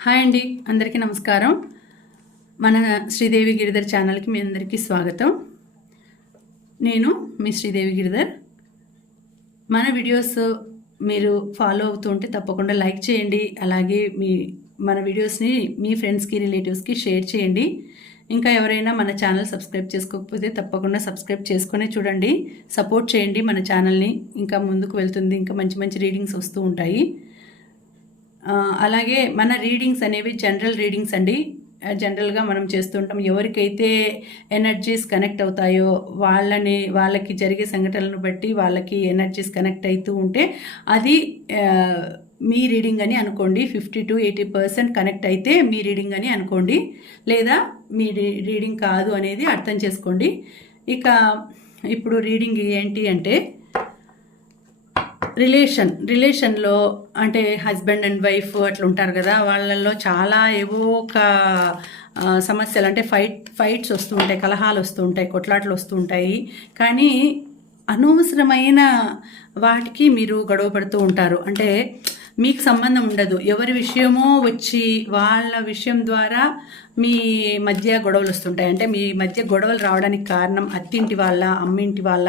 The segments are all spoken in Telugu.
హాయ్ అండి, అందరికీ నమస్కారం. మన శ్రీదేవి గిరిధర్ ఛానల్కి మీ అందరికీ స్వాగతం. నేను మీ శ్రీదేవి గిరిధర్. మన వీడియోస్ మీరు ఫాలో అవుతూ ఉంటే తప్పకుండా లైక్ చేయండి. అలాగే మన వీడియోస్ని మీ ఫ్రెండ్స్కి, రిలేటివ్స్కి షేర్ చేయండి. ఇంకా ఎవరైనా మన ఛానల్ సబ్స్క్రైబ్ చేసుకోకపోతే తప్పకుండా సబ్స్క్రైబ్ చేసుకునే చూడండి. సపోర్ట్ చేయండి మన ఛానల్ని. ఇంకా ముందుకు వెళ్తుంది, ఇంకా మంచి మంచి రీడింగ్స్ వస్తూ ఉంటాయి. అలాగే మన రీడింగ్స్ అనేవి జనరల్ రీడింగ్స్ అండి. జనరల్గా మనం చేస్తుంటాం. ఎవరికైతే ఎనర్జీస్ కనెక్ట్ అవుతాయో వాళ్ళకి జరిగే సంఘటనలను బట్టి వాళ్ళకి ఎనర్జీస్ కనెక్ట్ అవుతూ ఉంటే అది మీ రీడింగ్ అని అనుకోండి. 50 to 80% కనెక్ట్ అయితే మీ రీడింగ్ అని అనుకోండి, లేదా మీ రీడింగ్ కాదు అనేది అర్థం చేసుకోండి. ఇక ఇప్పుడు రీడింగ్ ఏంటి అంటే, రిలేషన్లో అంటే హస్బెండ్ అండ్ వైఫ్ అట్లా ఉంటారు కదా, వాళ్ళల్లో చాలా ఏవో ఒక సమస్యలు అంటే ఫైట్స్ వస్తూ ఉంటాయి, కలహాలు వస్తూ ఉంటాయి, కొట్లాట్లు వస్తూ ఉంటాయి. కానీ అనవసరమైన వాటికి మీరు గొడవ పడుతూ ఉంటారు. అంటే మీకు సంబంధం ఉండదు, ఎవరి విషయమో వచ్చి వాళ్ళ విషయం ద్వారా మీ మధ్య గొడవలు వస్తుంటాయి. అంటే మీ మధ్య గొడవలు రావడానికి కారణం అత్తింటి వాళ్ళ, అమ్మింటి వాళ్ళ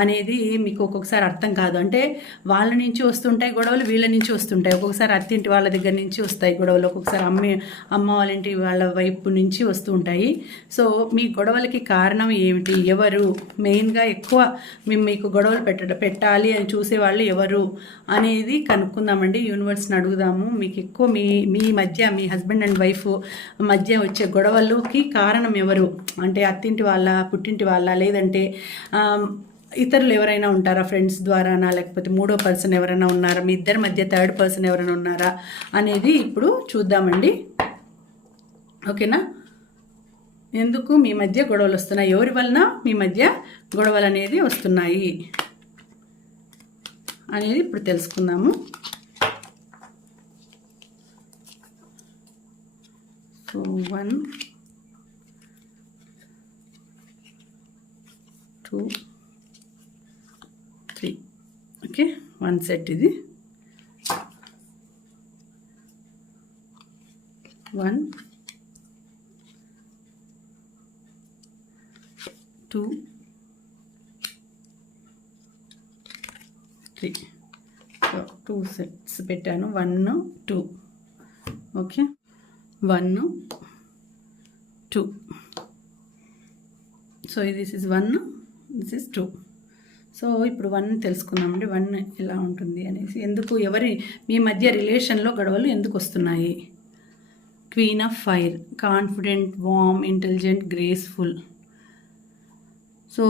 అనేది మీకు ఒక్కొక్కసారి అర్థం కాదు. అంటే వాళ్ళ నుంచి వస్తుంటాయి గొడవలు, వీళ్ళ నుంచి వస్తుంటాయి. ఒక్కొక్కసారి అత్తింటి వాళ్ళ దగ్గర నుంచి వస్తాయి గొడవలు, ఒక్కొక్కసారి అమ్మ వాళ్ళ ఇంటి వాళ్ళ వైపు నుంచి వస్తూ ఉంటాయి. సో మీ గొడవలకి కారణం ఏమిటి, ఎవరు మెయిన్గా ఎక్కువ మీకు గొడవలు పెట్టాలి అని చూసేవాళ్ళు ఎవరు అనేది కనుక్కుందామండి. యూనివర్స్ని అడుగుదాము. మీకు ఎక్కువ మీ మధ్య, మీ హస్బెండ్ అండ్ వైఫ్ మధ్య వచ్చే గొడవలకి కారణం ఎవరు? అంటే అత్తింటి వాళ్ళ, పుట్టింటి వాళ్ళ, లేదంటే ఇతరులు ఎవరైనా ఉంటారా, ఫ్రెండ్స్ ద్వారానా, లేకపోతే మూడో పర్సన్ ఎవరైనా ఉన్నారా, మీ ఇద్దరి మధ్య థర్డ్ పర్సన్ ఎవరైనా ఉన్నారా అనేది ఇప్పుడు చూద్దామండి. ఓకేనా? ఎందుకు మీ మధ్య గొడవలు వస్తున్నాయి, ఎవరి వలన మీ మధ్య గొడవలు అనేది వస్తున్నాయి అనేది ఇప్పుడు తెలుసుకుందాము. సో 1 2 3 ఓకే, 1 సెట్ ఇది. 1 2 3. సో 2 సెట్స్ పెట్టాను. 1 2 okay, 1 2. So this is 1, this is 2. So ఇప్పుడు 1 తెలుసుకుందామండి. 1 ఎలా ఉంటుంది అనేసి, ఎందుకు మీ మధ్య రిలేషన్లో గొడవలు ఎందుకు వస్తున్నాయి. Queen of fire, confident, warm, intelligent, graceful. So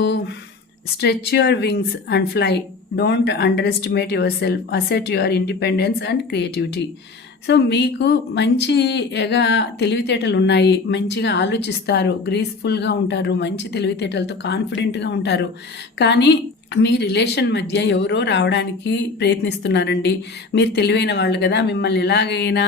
stretch your wings and fly. Don't underestimate yourself. Assert your independence and creativity. So మీకు మంచిగా తెలివితేటలు ఉన్నాయి, మంచిగా ఆలోచిస్తారు, గ్రేస్ఫుల్గా ఉంటారు, మంచి తెలివితేటలతో కాన్ఫిడెంట్గా ఉంటారు. కానీ మీ రిలేషన్ మధ్య ఎవరో రావడానికి ప్రయత్నిస్తున్నారండి. మీరు తెలివైన వాళ్ళు కదా, మిమ్మల్ని ఎలాగైనా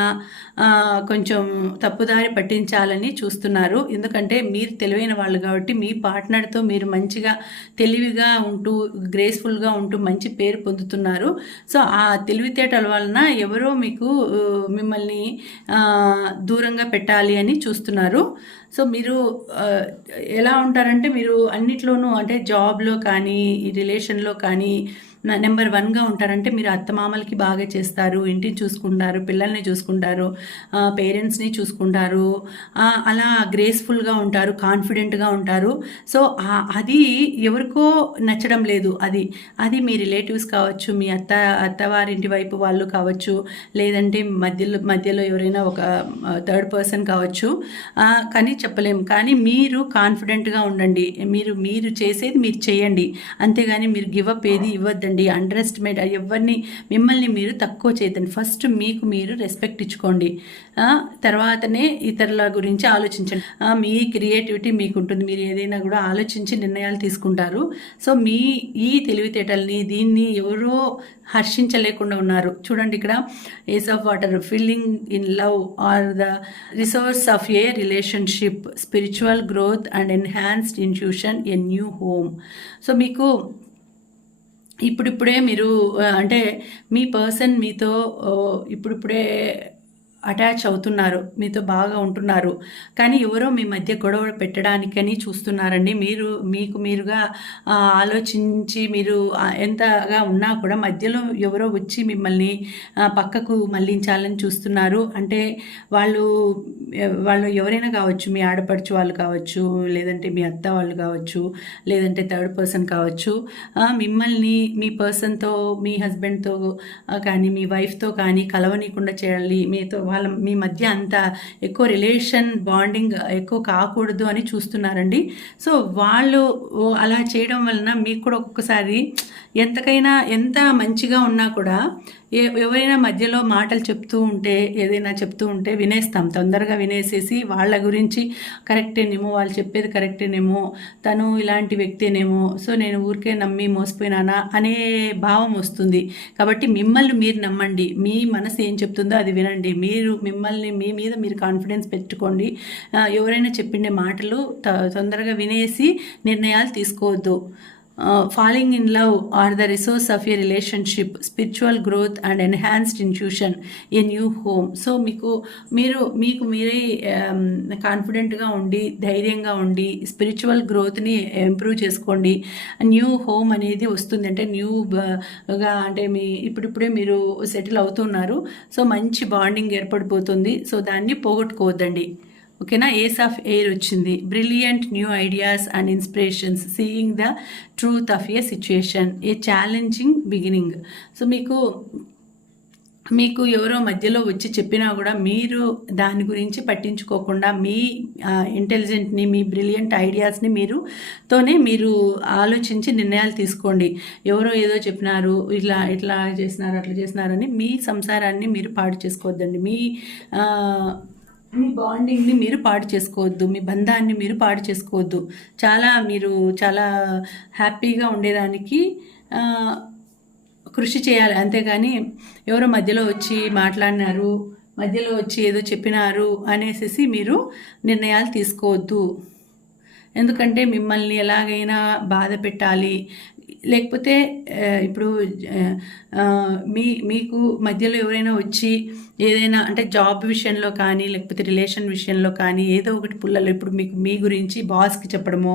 కొంచెం తప్పుదారి పట్టించాలని చూస్తున్నారు. ఎందుకంటే మీరు తెలివైన వాళ్ళు కాబట్టి మీ పార్ట్నర్తో మీరు మంచిగా తెలివిగా ఉంటూ, గ్రేస్ఫుల్గా ఉంటూ మంచి పేరు పొందుతున్నారు. సో ఆ తెలివితేటల వలన ఎవరో మిమ్మల్ని దూరంగా పెట్టాలి అని చూస్తున్నారు. సో మీరు ఎలా ఉంటారంటే, మీరు అన్నిట్లోనూ, అంటే జాబ్లో కానీ, ఈ రిలేషన్లో కానీ నెంబర్ 1గా ఉంటారంటే మీరు అత్తమామలకి బాగా చేస్తారు, ఇంటిని చూసుకుంటారు, పిల్లల్ని చూసుకుంటారు, పేరెంట్స్ని చూసుకుంటారు, అలా గ్రేస్ఫుల్గా ఉంటారు, కాన్ఫిడెంట్గా ఉంటారు. సో అది ఎవరికో నచ్చడం లేదు. అది మీ రిలేటివ్స్ కావచ్చు, మీ అత్తవారింటి వైపు వాళ్ళు కావచ్చు, లేదంటే మధ్యలో ఎవరైనా ఒక థర్డ్ పర్సన్ కావచ్చు, కానీ చెప్పలేము. కానీ మీరు కాన్ఫిడెంట్గా ఉండండి. మీరు చేసేది మీరు చేయండి, అంతేగాని మీరు గివ్ అప్ ఏది ఇవ్వద్దండి. అండర్ ఎస్టిమేట్ ఎవరిని, మిమ్మల్ని మీరు తక్కువ చేయదండి. ఫస్ట్ మీకు మీరు రెస్పెక్ట్ ఇచ్చుకోండి, తర్వాతనే ఇతరుల గురించి ఆలోచించండి. మీ క్రియేటివిటీ మీకు ఉంటుంది, మీరు ఏదైనా కూడా ఆలోచించి నిర్ణయాలు తీసుకుంటారు. సో ఈ తెలివితేటల్ని, దీన్ని ఎవరో హర్షించలేకుండా ఉన్నారు. చూడండి ఇక్కడ, ace of water, feeling in love or the resource of a relationship, spiritual growth and enhanced intuition, a new home. So మీకు ఇప్పుడిప్పుడే మీరు, అంటే మీ పర్సన్ మీతో ఇప్పుడిప్పుడే అటాచ్ అవుతున్నారు, మీతో బాగా ఉంటున్నారు, కానీ ఎవరో మీ మధ్య గొడవ పెట్టడానికని చూస్తున్నారండి. మీకు మీరుగా ఆలోచించి మీరు ఎంతగా ఉన్నా కూడా మధ్యలో ఎవరో వచ్చి మిమ్మల్ని పక్కకు మళ్ళించాలని చూస్తున్నారు. అంటే వాళ్ళు ఎవరైనా కావచ్చు, మీ ఆడపడుచు వాళ్ళు కావచ్చు, లేదంటే మీ అత్త వాళ్ళు కావచ్చు, లేదంటే థర్డ్ పర్సన్ కావచ్చు. మిమ్మల్ని మీ పర్సన్తో, మీ హస్బెండ్తో కానీ మీ వైఫ్తో కానీ కలవనీయకుండా చేయాలి, మీ మధ్య అంత ఎక్కువ రిలేషన్ బాండింగ్ ఎక్కువ కాకూడదు అని చూస్తున్నారండి. సో వాళ్ళు అలా చేయడం వలన మీకు కూడా ఒక్కొక్కసారి ఎంత మంచిగా ఉన్నా కూడా ఎవరైనా మధ్యలో మాటలు ఏదైనా చెప్తూ ఉంటే వినేస్తాం, తొందరగా వినేసేసి వాళ్ళ గురించి కరెక్టేనేమో, వాళ్ళు చెప్పేది కరెక్టేనేమో, తను ఇలాంటి వ్యక్తేనేమో, సో నేను ఊరికే నమ్మి మోసపోయినానా అనే భావం వస్తుంది. కాబట్టి మిమ్మల్ని మీరు నమ్మండి, మీ మనసు ఏం చెప్తుందో అది వినండి. మీ మీద మీరు కాన్ఫిడెన్స్ పెట్టుకోండి. ఎవరైనా చెప్పిండే మాటలు తొందరగా వినేసి నిర్ణయాలు తీసుకోవద్దు. Falling in love are the resource of a relationship, spiritual growth and enhanced intuition, a new home. So మీకు మీరే కాన్ఫిడెంట్గా ఉండి, ధైర్యంగా ఉండి, స్పిరిచువల్ గ్రోత్ని ఇంప్రూవ్ చేసుకోండి. న్యూ హోమ్ అనేది వస్తుంది. అంటే న్యూగా అంటే ఇప్పుడిప్పుడే మీరు సెటిల్ అవుతున్నారు, సో మంచి బాండింగ్ ఏర్పడిపోతుంది. సో దాన్ని పోగొట్టుకోవద్దండి. ఓకేనా. ఏస్ ఆఫ్ ఎయిర్ వచ్చింది. Brilliant new ideas and inspirations, seeing the truth of A situation, A challenging beginning. So మీకు ఎవరో మధ్యలో వచ్చి చెప్పినా కూడా మీరు దాని గురించి పట్టించుకోకుండా మీ ఇంటెలిజెంట్ని, మీ బ్రిలియంట్ ఐడియాస్ని మీరు ఆలోచించి నిర్ణయాలు తీసుకోండి. ఎవరో ఏదో చెప్పినారు, ఇట్లా చేసినారు, అట్లా చేసినారని మీ సంసారాన్ని మీరు పాడు చేసుకోవద్దండి. మీ బాండింగ్ని మీరు పాడు చేసుకోవద్దు, మీ బంధాన్ని మీరు పాడు చేసుకోవద్దు. మీరు చాలా హ్యాపీగా ఉండేదానికి కృషి చేయాలి. అంతేగాని ఎవరో మధ్యలో వచ్చి మాట్లాడినారు, మధ్యలో వచ్చి ఏదో చెప్పినారు అనేసి మీరు నిర్ణయాలు తీసుకోవద్దు. ఎందుకంటే మిమ్మల్ని ఎలాగైనా బాధ పెట్టాలి, లేకపోతే ఇప్పుడు మీకు మధ్యలో ఎవరైనా వచ్చి ఏదైనా అంటే జాబ్ విషయంలో కానీ, లేకపోతే రిలేషన్ విషయంలో కానీ ఏదో ఒకటి పుల్లలు ఇప్పుడు మీ గురించి బాస్కి చెప్పడమో,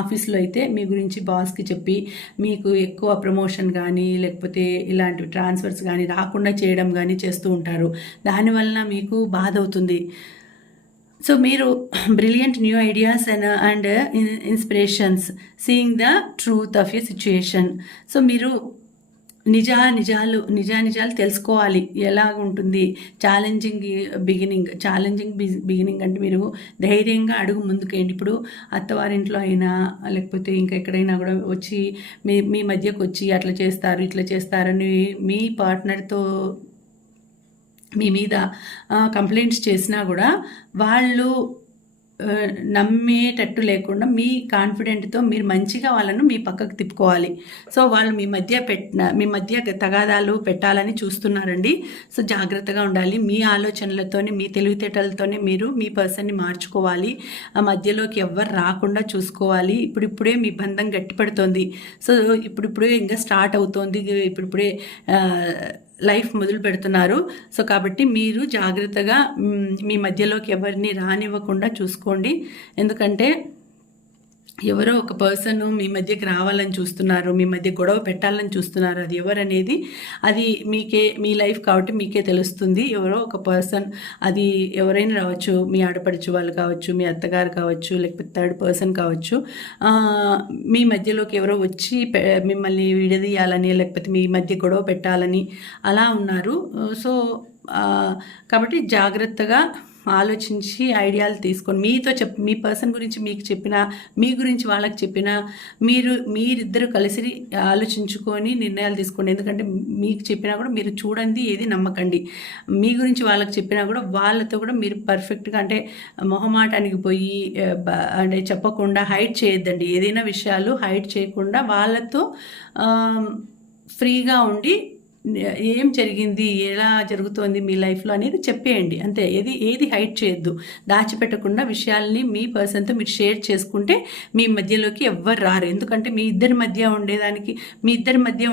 ఆఫీస్లో అయితే మీ గురించి బాస్కి చెప్పి మీకు ఎక్కువ ప్రమోషన్ కానీ, లేకపోతే ఇలాంటివి ట్రాన్స్ఫర్స్ కానీ రాకుండా చేయడం కానీ చేస్తూ ఉంటారు. దానివలన మీకు బాధ అవుతుంది. సో మీరు brilliant new ideas and inspirations, seeing the truth of a situation. So మీరు నిజాలు తెలుసుకోవాలి. ఎలాగ ఉంటుంది ఛాలెంజింగ్ బిగినింగ్ అంటే మీరు ధైర్యంగా అడుగు ముందుకేయండి. ఇప్పుడు అత్తవారింట్లో అయినా, లేకపోతే ఇంకా ఎక్కడైనా కూడా వచ్చి మీ మధ్యకు వచ్చి అట్లా చేస్తారు, ఇట్లా చేస్తారని మీ పార్ట్నర్తో మీ మీద కంప్లైంట్స్ చేసినా కూడా వాళ్ళు నమ్మేటట్టు లేకుండా మీ కాన్ఫిడెంట్తో మీరు మంచిగా వాళ్ళను మీ పక్కకు తిప్పుకోవాలి. సో వాళ్ళు మీ మధ్య తగాదాలు పెట్టాలని చూస్తున్నారండి. సో జాగ్రత్తగా ఉండాలి. మీ ఆలోచనలతోనే, మీ తెలివితేటలతోనే మీరు మీ పర్సన్ని మార్చుకోవాలి. ఆ మధ్యలోకి ఎవ్వరు రాకుండా చూసుకోవాలి. ఇప్పుడిప్పుడే మీ బంధం గట్టిపడుతోంది. సో ఇప్పుడిప్పుడే ఇంకా స్టార్ట్ అవుతోంది, ఇప్పుడిప్పుడే లైఫ్ మొదలు పెడుతున్నారు. సో కాబట్టి మీరు జాగ్రత్తగా మీ మధ్యలోకి ఎవరిని రానివ్వకుండా చూసుకోండి. ఎందుకంటే ఎవరో ఒక పర్సన్ మీ మధ్యకి రావాలని చూస్తున్నారు, మీ మధ్య గొడవ పెట్టాలని చూస్తున్నారు. అది ఎవరనేది అది మీ లైఫ్ కాబట్టి మీకే తెలుస్తుంది. ఎవరో ఒక పర్సన్, అది ఎవరైనా రావచ్చు, మీ ఆడపడుచు వాళ్ళు కావచ్చు, మీ అత్తగారు కావచ్చు, లేకపోతే థర్డ్ పర్సన్ కావచ్చు. మీ మధ్యలోకి ఎవరో వచ్చి మిమ్మల్ని విడదీయాలని, లేకపోతే మీ మధ్య గొడవ పెట్టాలని అలా ఉన్నారు. సో కాబట్టి జాగ్రత్తగా ఆలోచించి ఐడియాలు తీసుకొని మీ పర్సన్ గురించి మీకు చెప్పినా, మీ గురించి వాళ్ళకి చెప్పినా, మీరిద్దరు కలిసి ఆలోచించుకొని నిర్ణయాలు తీసుకోండి. ఎందుకంటే మీకు చెప్పినా కూడా మీరు చూడండి, ఏది నమ్మకండి. మీ గురించి వాళ్ళకి చెప్పినా కూడా వాళ్ళతో కూడా మీరు పర్ఫెక్ట్గా, అంటే మొహమాటానికి పోయి అంటే చెప్పకుండా హైడ్ చేయొద్దండి. ఏదైనా విషయాలు హైడ్ చేయకుండా వాళ్ళతో ఫ్రీగా ఉండి ఏం జరిగింది, ఎలా జరుగుతోంది మీ లైఫ్లో అనేది చెప్పేయండి అంతే. ఏది హైడ్ చేయొద్దు. దాచిపెట్టకుండా విషయాల్ని మీ పర్సన్తో మీరు షేర్ చేసుకుంటే మీ మధ్యలోకి ఎవ్వరు రారు. ఎందుకంటే మీ ఇద్దరి మధ్య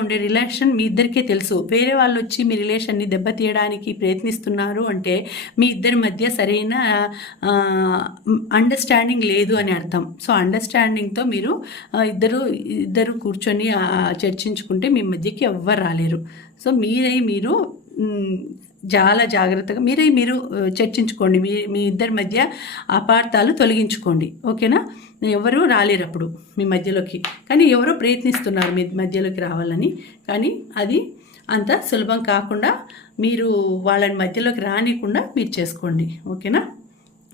ఉండే రిలేషన్ మీ ఇద్దరికే తెలుసు. వేరే వాళ్ళు వచ్చి మీ రిలేషన్ని దెబ్బతీయడానికి ప్రయత్నిస్తున్నారు అంటే మీ ఇద్దరి మధ్య సరైన అండర్స్టాండింగ్ లేదు అని అర్థం. సో అండర్స్టాండింగ్తో మీరు ఇద్దరు కూర్చొని చర్చించుకుంటే మీ మధ్యకి ఎవ్వరు రాలేరు. సో మీరు చాలా జాగ్రత్తగా మీరు చర్చించుకోండి. మీ ఇద్దరి మధ్య అపార్థాలు తొలగించుకోండి. ఓకేనా? ఎవరు రాలేరు అప్పుడు మీ మధ్యలోకి. కానీ ఎవరో ప్రయత్నిస్తున్నారు మీ మధ్యలోకి రావాలని. కానీ అది అంత సులభం కాకుండా మీరు వాళ్ళని మధ్యలోకి రానికుండా మీరు చేసుకోండి. ఓకేనా?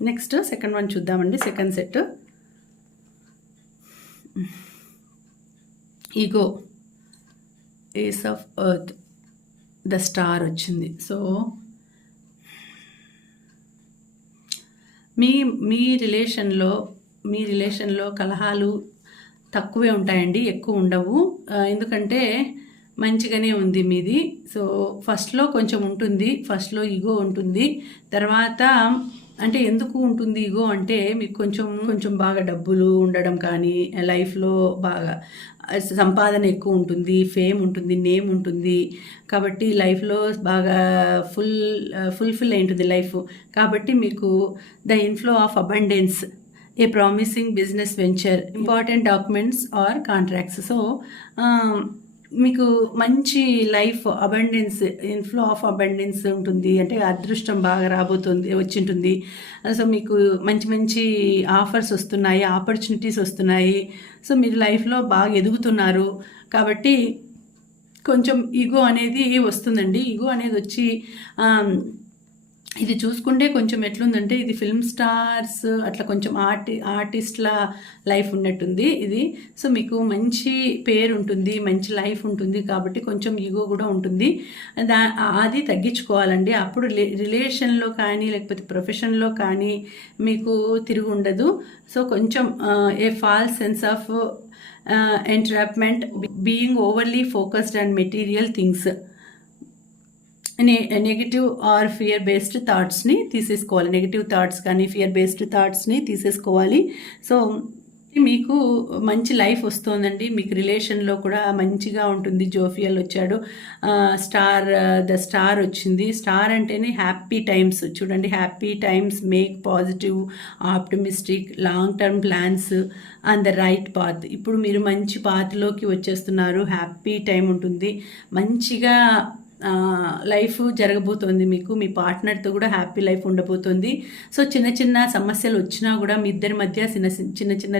నెక్స్ట్ సెకండ్ వన్ చూద్దామండి. Second set ego, ace of earth, the star వచ్చింది. సో మీ రిలేషన్లో కలహాలు తక్కువే ఉంటాయండి, ఎక్కువ ఉండవు. ఎందుకంటే మంచిగానే ఉంది మీది. సో ఫస్ట్లో కొంచెం ఉంటుంది, ఫస్ట్లో ఈగో ఉంటుంది. తర్వాత అంటే ఎందుకు ఉంటుంది ఈగో అంటే మీకు కొంచెం బాగా డబ్బులు ఉండడం కానీ, లైఫ్లో బాగా సంపాదన ఎక్కువ ఉంటుంది, ఫేమ్ ఉంటుంది, నేమ్ ఉంటుంది. కాబట్టి లైఫ్లో బాగా ఫుల్ఫిల్ అయి ఉంటుంది లైఫ్. కాబట్టి మీకు the inflow of abundance, a promising business venture, important documents or contracts. So మీకు మంచి life, abundance, inflow of abundance ఉంటుంది. అంటే అదృష్టం బాగా వచ్చింటుంది. సో మీకు మంచి ఆఫర్స్ వస్తున్నాయి, ఆపర్చునిటీస్ వస్తున్నాయి. సో మీరు లైఫ్లో బాగా ఎదుగుతున్నారు. కాబట్టి కొంచెం ఈగో అనేది వస్తుందండి. ఈగో అనేది వచ్చి ఇది చూసుకుంటే కొంచెం ఎట్లుందంటే ఇది ఫిల్మ్ స్టార్స్ అట్లా కొంచెం ఆర్టిస్ట్ల లైఫ్ ఉన్నట్టుంది ఇది. సో మీకు మంచి పేరు ఉంటుంది, మంచి లైఫ్ ఉంటుంది. కాబట్టి కొంచెం ఈగో కూడా ఉంటుంది. అది తగ్గించుకోవాలండి. అప్పుడు రిలేషన్లో కానీ లేకపోతే ప్రొఫెషన్లో కానీ మీకు తిరిగి ఉండదు. సో కొంచెం a false sense of entrapment, being overly focused on material things, negative or fear based థాట్స్ని తీసేసుకోవాలి. నెగిటివ్ థాట్స్ కానీ ఫియర్ బేస్డ్ థాట్స్ని తీసేసుకోవాలి. సో మీకు మంచి లైఫ్ వస్తుందండి. మీకు రిలేషన్లో కూడా మంచిగా ఉంటుంది. జోఫియల్ వచ్చాడు, ద స్టార్ వచ్చింది. స్టార్ అంటేనే హ్యాపీ టైమ్స్. చూడండి, happy times make positive, optimistic, long term plans on the right path. ఇప్పుడు మీరు మంచి పాత్లోకి వచ్చేస్తున్నారు. హ్యాపీ టైం ఉంటుంది, మంచిగా లైఫ్ జరగబోతోంది. మీకు మీ పార్ట్నర్తో కూడా హ్యాపీ లైఫ్ ఉండబోతుంది. సో చిన్న సమస్యలు వచ్చినా కూడా మీ ఇద్దరి మధ్య చిన్న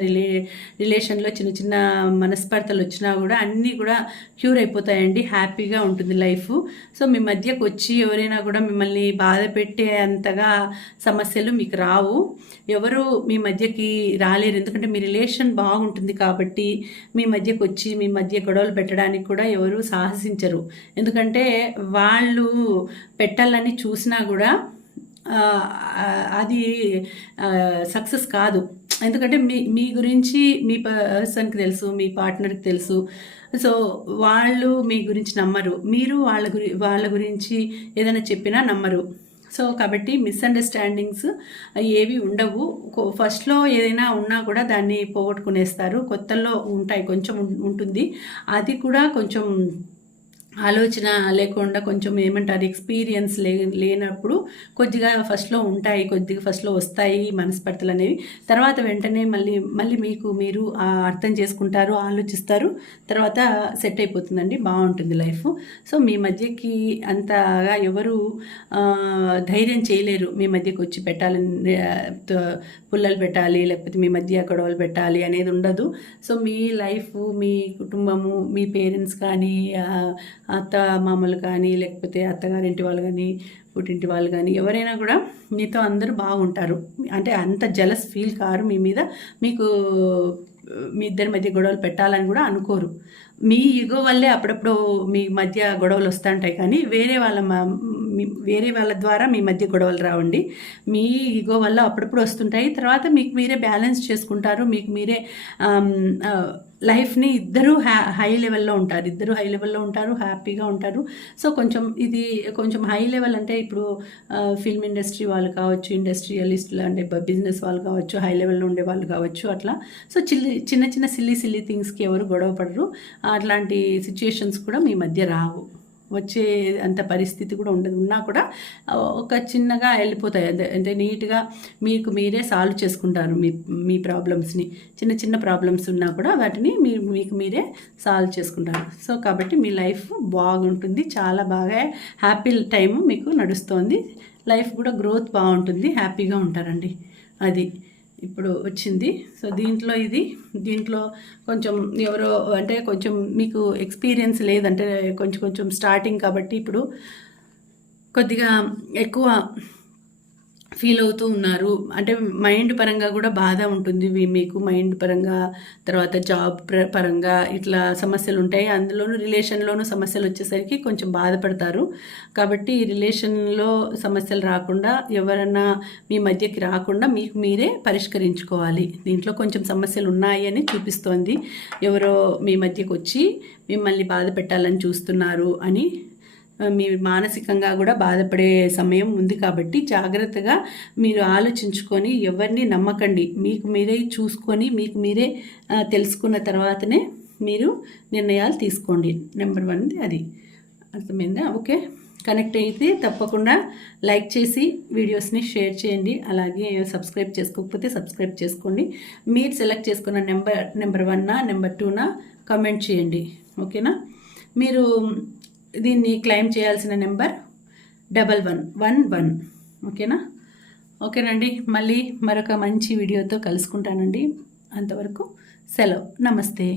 రిలేషన్లో చిన్న మనస్పర్ధలు వచ్చినా కూడా అన్నీ కూడా క్యూర్ అయిపోతాయండి. హ్యాపీగా ఉంటుంది లైఫ్. సో మీ మధ్యకు వచ్చి ఎవరైనా కూడా మిమ్మల్ని బాధ పెట్టే అంతగా సమస్యలు మీకు రావు. ఎవరు మీ మధ్యకి రాలేరు. ఎందుకంటే మీ రిలేషన్ బాగుంటుంది కాబట్టి మీ మధ్యకు వచ్చి మీ మధ్య గొడవలు పెట్టడానికి కూడా ఎవరు సాహసించరు. ఎందుకంటే వాళ్ళు పెట్టాలని చూసినా కూడా అది సక్సెస్ కాదు. ఎందుకంటే మీ గురించి మీ పర్సన్కి తెలుసు, మీ పార్ట్నర్కి తెలుసు. సో వాళ్ళు మీ గురించి నమ్మరు, మీరు వాళ్ళ గురించి ఏదైనా చెప్పినా నమ్మరు. సో కాబట్టి మిస్అండర్స్టాండింగ్స్ ఏవి ఉండవు. ఫస్ట్లో ఏదైనా ఉన్నా కూడా దాన్ని పోగొట్టుకునేస్తారు. కొత్తల్లో ఉంటాయి, కొంచెం ఉంటుంది. అది కూడా కొంచెం ఆలోచన లేకుండా కొంచెం ఏమంటారు ఎక్స్పీరియన్స్ లేనప్పుడు కొద్దిగా ఫస్ట్లో ఉంటాయి, కొద్దిగా ఫస్ట్లో వస్తాయి మనస్పర్ధలు అనేవి. తర్వాత వెంటనే మళ్ళీ మీరు అర్థం చేసుకుంటారు, ఆలోచిస్తారు, తర్వాత సెట్ అయిపోతుందండి, బాగుంటుంది లైఫ్. సో మీ మధ్యకి అంతగా ఎవరు ధైర్యం చేయలేరు మీ మధ్యకి వచ్చి పెట్టాలని, పుల్లలు పెట్టాలి లేకపోతే మీ మధ్య గొడవలు పెట్టాలి అనేది ఉండదు. సో మీ లైఫ్, మీ కుటుంబము, మీ పేరెంట్స్ కానీ, అత్త మామలు కానీ లేకపోతే అత్తగారింటి వాళ్ళు కానీ పుట్టింటి వాళ్ళు కానీ ఎవరైనా కూడా మీతో అందరూ బాగుంటారు. అంటే అంత జలస్ ఫీల్ కారు మీ మీద. మీకు మీ ఇద్దరి మధ్య గొడవలు పెట్టాలని కూడా అనుకోరు. మీ ఈగో వల్లే అప్పుడప్పుడు మీ మధ్య గొడవలు వస్తుంటాయి. కానీ వేరే వాళ్ళ వేరే వాళ్ళ ద్వారా మీ మధ్య గొడవలు రావండి. మీ ఈగో వల్ల అప్పుడప్పుడు వస్తుంటాయి. తర్వాత మీకు మీరే బ్యాలెన్స్ చేసుకుంటారు. మీకు మీరే లైఫ్ని ఇద్దరు హై లెవెల్లో ఉంటారు, హ్యాపీగా ఉంటారు. సో కొంచెం హై లెవెల్ అంటే ఇప్పుడు ఫిల్మ్ ఇండస్ట్రీ వాళ్ళు కావచ్చు, ఇండస్ట్రియలిస్టులు అంటే బిజినెస్ వాళ్ళు కావచ్చు, హై లెవెల్లో ఉండే వాళ్ళు కావచ్చు, అట్లా. సో చిన్న సిల్లీ థింగ్స్కి ఎవరు గొడవ పడరు. అట్లాంటి సిచ్యుయేషన్స్ కూడా మీ మధ్య రావు, వచ్చే అంత పరిస్థితి కూడా ఉండదు. ఉన్నా కూడా ఒక చిన్నగా వెళ్ళిపోతాయి. అంటే నీట్గా మీకు మీరే సాల్వ్ చేసుకుంటారు మీ ప్రాబ్లమ్స్ని. చిన్న ప్రాబ్లమ్స్ ఉన్నా కూడా వాటిని మీకు మీరే సాల్వ్ చేసుకుంటారు. సో కాబట్టి మీ లైఫ్ బాగుంటుంది, చాలా బాగా హ్యాపీ టైం మీకు నడుస్తుంది. లైఫ్ కూడా గ్రోత్ బాగుంటుంది, హ్యాపీగా ఉంటారండి. అది ఇప్పుడు వచ్చింది. సో దీంట్లో కొంచెం ఎవరో అంటే కొంచెం మీకు ఎక్స్పీరియన్స్ లేదంటే కొంచెం స్టార్టింగ్ కాబట్టి ఇప్పుడు కొద్దిగా ఎక్కువ ఫీల్ అవుతూ ఉన్నారు. అంటే మైండ్ పరంగా కూడా బాధ ఉంటుంది మీకు, మైండ్ పరంగా, తర్వాత జాబ్ పరంగా ఇట్లా సమస్యలు ఉంటాయి. అందులోనూ రిలేషన్లోనూ సమస్యలు వచ్చేసరికి కొంచెం బాధపడతారు. కాబట్టి రిలేషన్లో సమస్యలు రాకుండా, ఎవరన్నా మీ మధ్యకి రాకుండా మీకు మీరే పరిష్కరించుకోవాలి. దీంట్లో కొంచెం సమస్యలు ఉన్నాయి అని చూపిస్తోంది. ఎవరో మీ మధ్యకి వచ్చి మిమ్మల్ని బాధ పెట్టాలని చూస్తున్నారు అని మీ మానసికంగా కూడా బాధపడే సమయం ఉంది. కాబట్టి జాగ్రత్తగా మీరు ఆలోచించుకొని ఎవరిని నమ్మకండి. మీకు మీరే చూసుకొని మీకు మీరే తెలుసుకున్న తర్వాతనే మీరు నిర్ణయాలు తీసుకోండి. నెంబర్ 1 అది అర్థమైందా? ఓకే, కనెక్ట్ అయితే తప్పకుండా లైక్ చేసి వీడియోస్ని షేర్ చేయండి. అలాగే సబ్స్క్రైబ్ చేసుకోకపోతే సబ్స్క్రైబ్ చేసుకోండి. మీరు సెలెక్ట్ చేసుకున్న నెంబర్ 1 నెంబర్ 2 కమెంట్ చేయండి. ఓకేనా? మీరు దీన్ని క్లెయిమ్ చేయాల్సిన నెంబర్ 1111. ఓకేనా? ఓకేనండి, మళ్ళీ మరొక మంచి వీడియోతో కలుసుకుంటానండి. అంతవరకు సెలవు. నమస్తే.